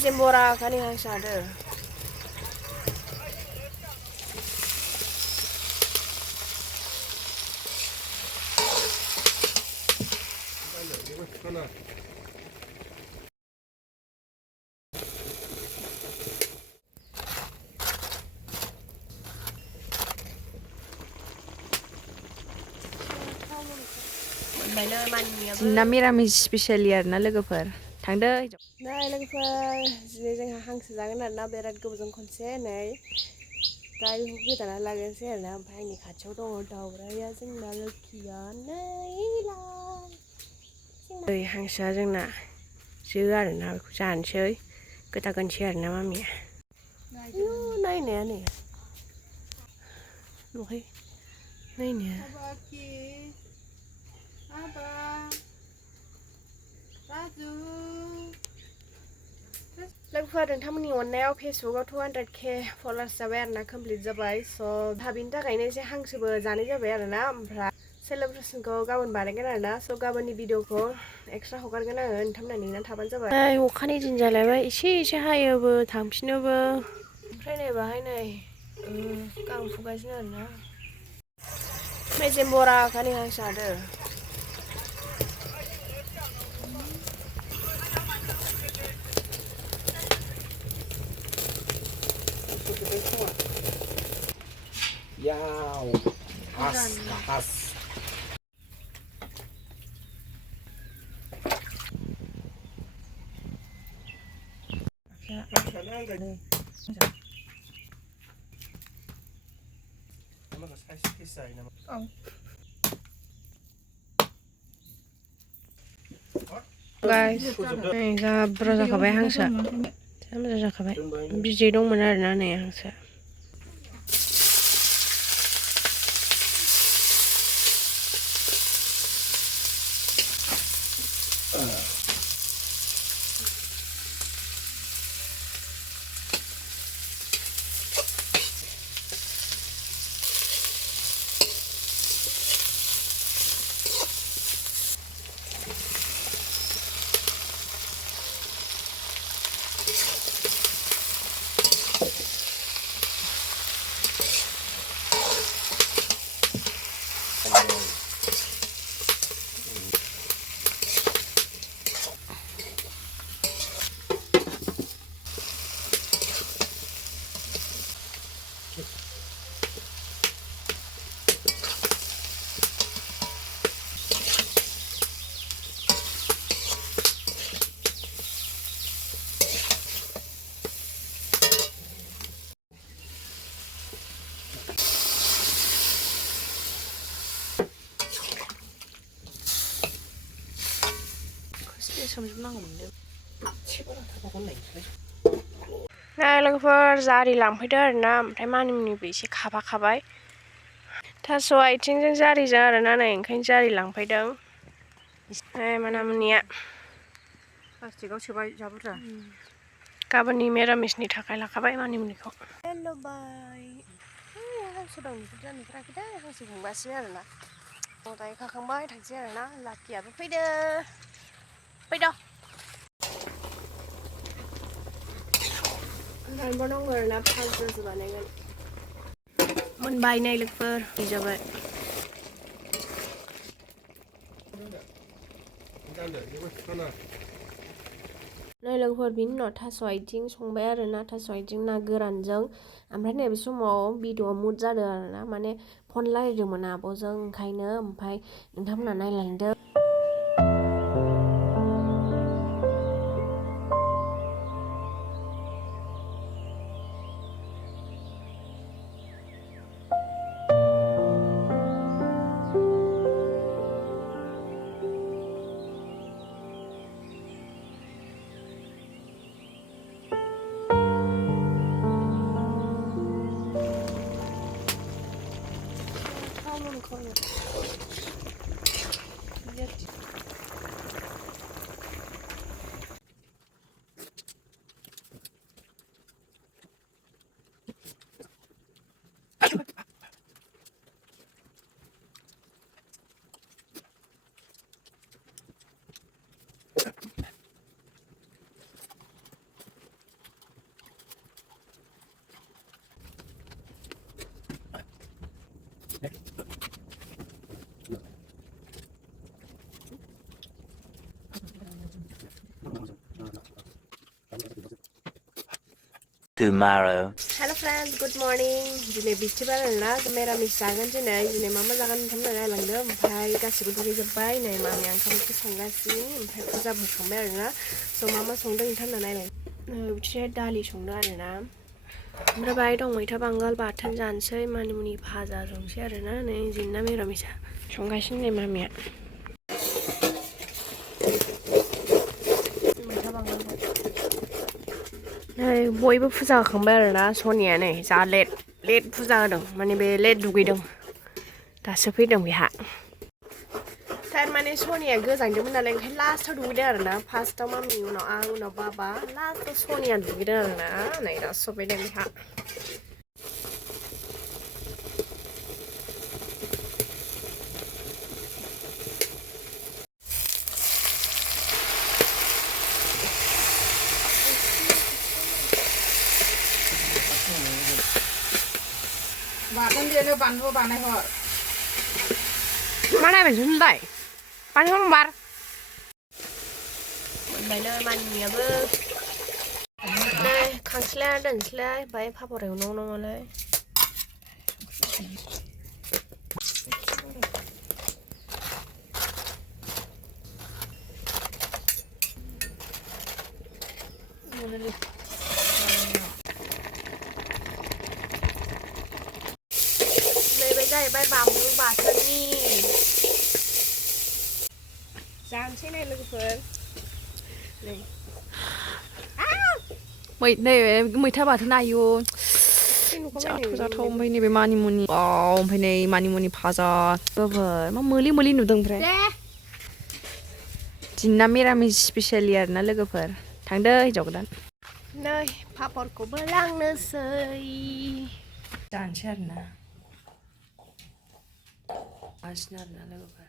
Bistibar kan yang sadar. ना Meramis special आरोना लोगोफोर थांदो Nah, लोगोफोर दिनै जोंहा हांसो जागोन आरोना बिराद गोबावजों खनसे नै दा बेखौ गोदाना लागोनसै आरोना ओमफ्राय आंनि खाथियाव दङ दाउराइया जोंना लोखिया नै हांसोआ जोंना जो आरोना बेखौ जानोसै गोदागोनसै आरोना मामिया नायनाया नै नुवाखै नायनाया लोगोफोर नोंथांमोननि अननायाव फेसबुकआव 200k फलोवार्स जाबाय आरोना कमप्लिट जाबाय स' दा बेनि थाखायनो एसे हांसोबो जानाय जाबाय आरोना ओमफ्राय सेलेब्रेसनखौ गाबोन बानायगोन आरोना स' गाबोननि भिडिअखौ एक्सट्रा हगारगोन आङो नोंथांमोना नेनानै थाबानो जाबाय अखानि दिन जालायबाय एसे हायोबो थांफिनोबो ओमफ्राय नै बाहाय नै गां फुगासिनो आरोना Bistibar kan yang sadar. Yaw, has. Guys, जा बुरजा जाखाबाय हांसोआ जा बुरजा जाखाबाय बिदै दंमोन आरोना नै हांसोआ लोगोफोर जारि लांफैदो आरोना ओमफ्राय मानिमुनिबो एसे खाबाय थास' आथिंजों जारिजों आरोना नै ओंखायनो जारि लांफैदों मानिमुनिया प्लास्टिकआव सोबाय जा बुरजा गाबोननि मेरामिसनि थाखाय लाखाबाय मानिमुनिखौ हेल' बाय हांसो दं नुफेराखै दा हांसो गुंगासिनो आरोना दायो खाखांबाय थांसै आरोना लाखियाबो फैदो रानबो दङ आरोना फालसो बानायगोन मोनबाय नै लोगोफोर जाबाय नै लोगोफोर बिनि उनाव थास' आथिं संबाय आरोना थास' आथिं ना गोरानजों ओमफ्राय नैबे समाव भिडिअ'आ मुड जादों आरोना माने फन रायज्लायदोंमोन आब'जों ओंखायनो ओमफ्राय नोंथांमोना नायलांदो Tomorrow. Hello friends, good morning. Jine Bistibar na Meramis jagan jine mama jagan oंखाम रायलांदो ओमफ्राय गासिबो दुगैजोब्बाय नै मामिया ओंखाम ओंख्रि संगासिनो ओमफ्राय फुजा बुखांबाय आरोना स' मामा संदों ओंखाम नायलाय बिथिंजाय दालि संदों आरोना ओमफ्राय बाहाय दं मैथा बांगाल बाथोन जानोसै मानिमुनि भाजा संसै आरोना नै जिन्ना मिरामिसा संगासिनो नै मामिया मैथा बांगाल बयबो फुजा होखांबाय आरोना सनिया नै जा लेट फुजा होदों माने बे लेट दुगैदों दासो फैदों बेहा थारमाने सनिया गोजांदोंमोन नालाय ओंखायनो लास्टआव दुगैदों आरोना फार्स्टआव मामि उनाव आं उनाव बाबा लास्टआव सनिया दुगैदों आरोना नै दा सफैदों बेहा Bạn dia ban ho ban này họ. Mana bensunday? Pani không bar? Bài nơi maniaबो đây खांस्लाय दोनस्लाय बाय पापर एवनांगौलाय जाहैबाय बानलु बाथोननि जानोसै नै लोगोफोर नै नै मैथा बाथोन आयु जाथाव ओमफ्राय नैबे मानिमुनि ओमफ्राय नै मानिमुनि भाजा लोगोफोर मा मोलि नुदों ओमफ्राय दिना मिरामिस स्पेसियेलि आरोना लोगोफोर थांदो हिनजाव गोदान नै पापरखौबो लांनोसै जानोसै आरोना आसिनो आरोना लोगोफोर